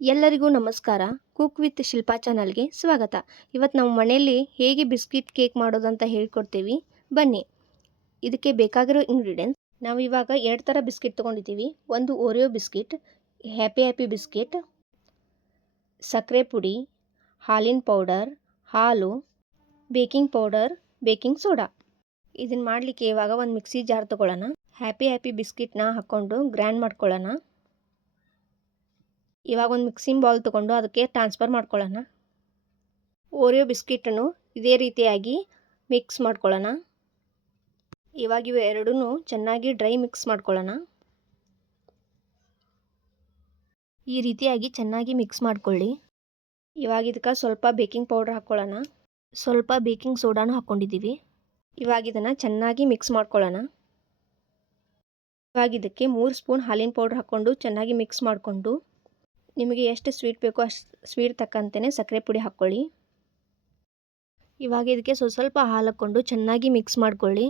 ಎಲ್ಲರಿಗೂ ನಮಸ್ಕಾರ. Cook with Shilpa ಚಾನಲ್ಗೆ ಸ್ವಾಗತ. ಇವತ್ತು ನಾವು ಮನೆಯಲ್ಲಿ ಹೇಗೆ ಬಿಸ್ಕಿಟ್ ಕೇಕ್ ಮಾಡೋದಂತ ಹೇಳ್ಕೊಡ್ತೀವಿ. ಬನ್ನಿ. ಇದಕ್ಕೆ ಬೇಕಾಗಿರೋ ಇಂಗ್ರೀಡಿಯೆಂಟ್ಸ್ ನಾವು ಇವಾಗ 2 ಥರ ಬಿಸ್ಕಿಟ್ ತೊಗೊಂಡಿದ್ದೀವಿ. ಒಂದು ಓರಿಯೋ ಬಿಸ್ಕಿಟ್, ಹ್ಯಾಪಿ ಬಿಸ್ಕಿಟ್, ಸಕ್ಕರೆ ಪುಡಿ, ಹಾಲಿನ ಪೌಡರ್, ಹಾಲು, ಬೇಕಿಂಗ್ ಪೌಡರ್, ಬೇಕಿಂಗ್ ಸೋಡಾ. ಇದನ್ನು ಮಾಡಲಿಕ್ಕೆ ಇವಾಗ ಒಂದು ಮಿಕ್ಸಿ ಜಾರ್ ತೊಗೊಳ್ಳೋಣ. ಹ್ಯಾಪಿ ಬಿಸ್ಕಿಟ್ನ ಹಾಕ್ಕೊಂಡು ಗ್ರೈಂಡ್ ಮಾಡ್ಕೊಳ್ಳೋಣ. ಇವಾಗ ಒಂದು ಮಿಕ್ಸಿಂಗ್ ಬೌಲ್ ತೊಗೊಂಡು ಅದಕ್ಕೆ ಟ್ರಾನ್ಸ್ಫರ್ ಮಾಡ್ಕೊಳ್ಳೋಣ. ಓರಿಯೋ ಬಿಸ್ಕಿಟನ್ನು ಇದೇ ರೀತಿಯಾಗಿ ಮಿಕ್ಸ್ ಮಾಡ್ಕೊಳ್ಳೋಣ. ಇವಾಗ ಇವು ಎರಡೂ ಚೆನ್ನಾಗಿ ಡ್ರೈ ಮಿಕ್ಸ್ ಮಾಡ್ಕೊಳ್ಳೋಣ. ಈ ರೀತಿಯಾಗಿ ಚೆನ್ನಾಗಿ ಮಿಕ್ಸ್ ಮಾಡ್ಕೊಳ್ಳಿ. ಇವಾಗ ಇದಕ್ಕೆ ಸ್ವಲ್ಪ ಬೇಕಿಂಗ್ ಪೌಡರ್ ಹಾಕ್ಕೊಳ್ಳೋಣ. ಸ್ವಲ್ಪ ಬೇಕಿಂಗ್ ಸೋಡಾನು ಹಾಕ್ಕೊಂಡಿದ್ದೀವಿ. ಇವಾಗ ಇದನ್ನು ಚೆನ್ನಾಗಿ ಮಿಕ್ಸ್ ಮಾಡ್ಕೊಳ್ಳೋಣ. ಇವಾಗ ಇದಕ್ಕೆ 3 ಸ್ಪೂನ್ ಹಾಲಿನ ಪೌಡರ್ ಹಾಕ್ಕೊಂಡು ಚೆನ್ನಾಗಿ ಮಿಕ್ಸ್ ಮಾಡಿಕೊಂಡು ನಿಮಗೆ ಎಷ್ಟು ಸ್ವೀಟ್ ಬೇಕೋ ಅಷ್ಟು ಸ್ವೀಟ್ ತಕ್ಕಂತೆಯೇ ಸಕ್ಕರೆ ಪುಡಿ ಹಾಕ್ಕೊಳ್ಳಿ. ಇವಾಗ ಇದಕ್ಕೆ ಸ್ವಲ್ಪ ಹಾಲು ಹಾಕ್ಕೊಂಡು ಚೆನ್ನಾಗಿ ಮಿಕ್ಸ್ ಮಾಡ್ಕೊಳ್ಳಿ.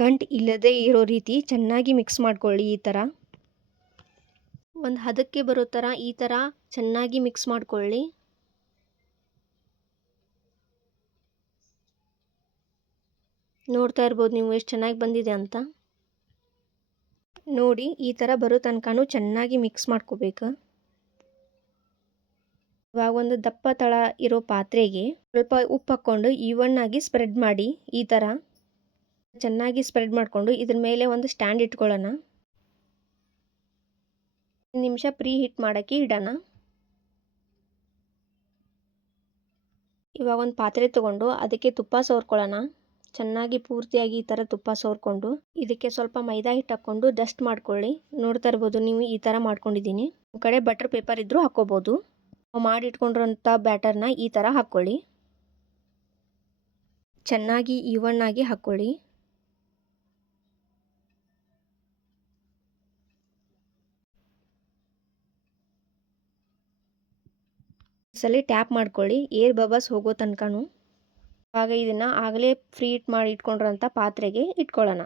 ಗಂಟು ಇಲ್ಲದೆ ಇರೋ ರೀತಿ ಚೆನ್ನಾಗಿ ಮಿಕ್ಸ್ ಮಾಡ್ಕೊಳ್ಳಿ. ಈ ಥರ ಒಂದು ಹದಕ್ಕೆ ಬರೋ ಥರ ಈ ಥರ ಚೆನ್ನಾಗಿ ಮಿಕ್ಸ್ ಮಾಡ್ಕೊಳ್ಳಿ. ನೋಡ್ತಾ ಇರ್ಬೋದು ನೀವು ಎಷ್ಟು ಚೆನ್ನಾಗಿ ಬಂದಿದೆ ಅಂತ. ನೋಡಿ, ಈ ಥರ ಬರೋ ತನಕನೂ ಚೆನ್ನಾಗಿ ಮಿಕ್ಸ್ ಮಾಡ್ಕೋಬೇಕು. ಇವಾಗ ಒಂದು ದಪ್ಪ ತಳ ಇರೋ ಪಾತ್ರೆಗೆ ಸ್ವಲ್ಪ ಉಪ್ಪು ಹಾಕ್ಕೊಂಡು ಈವನ್ನಾಗಿ ಸ್ಪ್ರೆಡ್ ಮಾಡಿ. ಈ ಥರ ಚೆನ್ನಾಗಿ ಸ್ಪ್ರೆಡ್ ಮಾಡಿಕೊಂಡು ಇದ್ರ ಮೇಲೆ ಒಂದು ಸ್ಟ್ಯಾಂಡ್ ಇಟ್ಕೊಳ್ಳೋಣ. 1 ನಿಮಿಷ ಪ್ರೀ ಹೀಟ್ ಮಾಡೋಕ್ಕೆ ಇಡೋಣ. ಇವಾಗ ಒಂದು ಪಾತ್ರೆ ತೊಗೊಂಡು ಅದಕ್ಕೆ ತುಪ್ಪ ಸವರ್ಕೊಳ್ಳೋಣ. ಚೆನ್ನಾಗಿ ಪೂರ್ತಿಯಾಗಿ ಈ ಥರ ತುಪ್ಪ ಸವರ್ಕೊಂಡು ಇದಕ್ಕೆ ಸ್ವಲ್ಪ ಮೈದಾ ಹಿಟ್ಟು ಹಾಕ್ಕೊಂಡು ಡಸ್ಟ್ ಮಾಡ್ಕೊಳ್ಳಿ. ನೋಡ್ತಾ ಇರ್ಬೋದು ನೀವು ಈ ಥರ ಮಾಡ್ಕೊಂಡಿದ್ದೀನಿ. ನಿಮ್ಮ ಕಡೆ ಬಟರ್ ಪೇಪರ್ ಇದ್ದರೂ ಹಾಕ್ಕೋಬೋದು. ಮಾಡಿ ಇಟ್ಕೊಂಡಿರೋಂಥ ಬ್ಯಾಟರ್ನ ಈ ಥರ ಹಾಕ್ಕೊಳ್ಳಿ. ಚೆನ್ನಾಗಿ ಈವನ್ನಾಗಿ ಹಾಕ್ಕೊಳ್ಳಿ. ಸಲ ಟ್ಯಾಪ್ ಮಾಡ್ಕೊಳ್ಳಿ ಏರ್ ಬಬಲ್ಸ್ ಹೋಗೋ ತನಕನೂ. ಇವಾಗ ಇದನ್ನು ಆಗಲೇ ಫ್ರೀ ಹೀಟ್ ಮಾಡಿ ಇಟ್ಕೊಂಡಿರೋಂಥ ಪಾತ್ರೆಗೆ ಇಟ್ಕೊಳ್ಳೋಣ.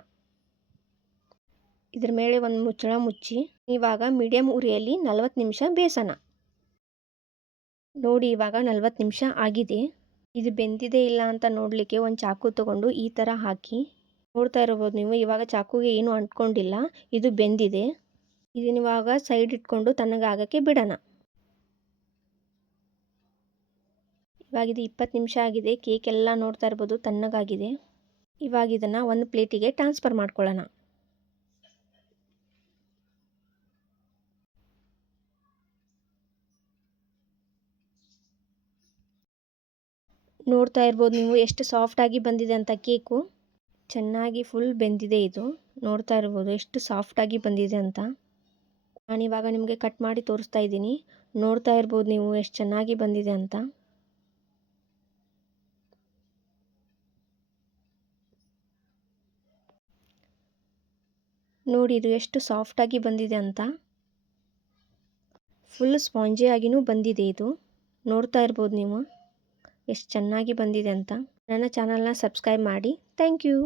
ಇದ್ರ ಮೇಲೆ ಒಂದು ಮುಚ್ಚಳ ಮುಚ್ಚಿ ಇವಾಗ ಮೀಡಿಯಮ್ ಉರಿಯಲ್ಲಿ 40 ನಿಮಿಷ ಬೇಯಿಸೋಣ. ನೋಡಿ, ಇವಾಗ 40 ನಿಮಿಷ ಆಗಿದೆ. ಇದು ಬೆಂದಿದೆ ಇಲ್ಲ ಅಂತ ನೋಡಲಿಕ್ಕೆ ಒಂದು ಚಾಕು ತೊಗೊಂಡು ಈ ಥರ ಹಾಕಿ ನೋಡ್ತಾ ಇರ್ಬೋದು ನೀವು. ಇವಾಗ ಚಾಕುಗೆ ಏನೂ ಅಂಟ್ಕೊಂಡಿಲ್ಲ, ಇದು ಬೆಂದಿದೆ. ಇದನ್ನ ಇವಾಗ ಸೈಡ್ ಇಟ್ಕೊಂಡು ತಣ್ಣಗಾಗಕ್ಕೆ ಬಿಡೋಣ. ಇವಾಗ ಇದು 20 ನಿಮಿಷ ಆಗಿದೆ. ಕೇಕ್ ಎಲ್ಲ ನೋಡ್ತಾ ಇರ್ಬೋದು ತಣ್ಣಗಾಗಿದೆ. ಇವಾಗ ಇದನ್ನು ಒಂದು ಪ್ಲೇಟಿಗೆ ಟ್ರಾನ್ಸ್ಫರ್ ಮಾಡ್ಕೊಳ್ಳೋಣ. ನೋಡ್ತಾ ಇರ್ಬೋದು ನೀವು ಎಷ್ಟು ಸಾಫ್ಟಾಗಿ ಬಂದಿದೆ ಅಂತ. ಕೇಕು ಚೆನ್ನಾಗಿ ಫುಲ್ ಬೆಂದಿದೆ. ಇದು ನೋಡ್ತಾ ಇರ್ಬೋದು ಎಷ್ಟು ಸಾಫ್ಟಾಗಿ ಬಂದಿದೆ ಅಂತ. ನಾನಿವಾಗ ನಿಮಗೆ ಕಟ್ ಮಾಡಿ ತೋರಿಸ್ತಾ ಇದ್ದೀನಿ. ನೋಡ್ತಾ ಇರ್ಬೋದು ನೀವು ಎಷ್ಟು ಚೆನ್ನಾಗಿ ಬಂದಿದೆ ಅಂತ. ನೋಡಿ ಇದು ಎಷ್ಟು ಸಾಫ್ಟಾಗಿ ಬಂದಿದೆ ಅಂತ. ಫುಲ್ ಸ್ಪಾಂಜಿಯಾಗಿಯೂ ಬಂದಿದೆ ಇದು. ನೋಡ್ತಾ ಇರ್ಬೋದು ನೀವು ಎಷ್ಟು ಚೆನ್ನಾಗಿ ಬಂದಿದೆ ಅಂತ. ನನ್ನ ಚಾನಲ್ನ ಸಬ್ಸ್ಕ್ರೈಬ್ ಮಾಡಿ. Thank you.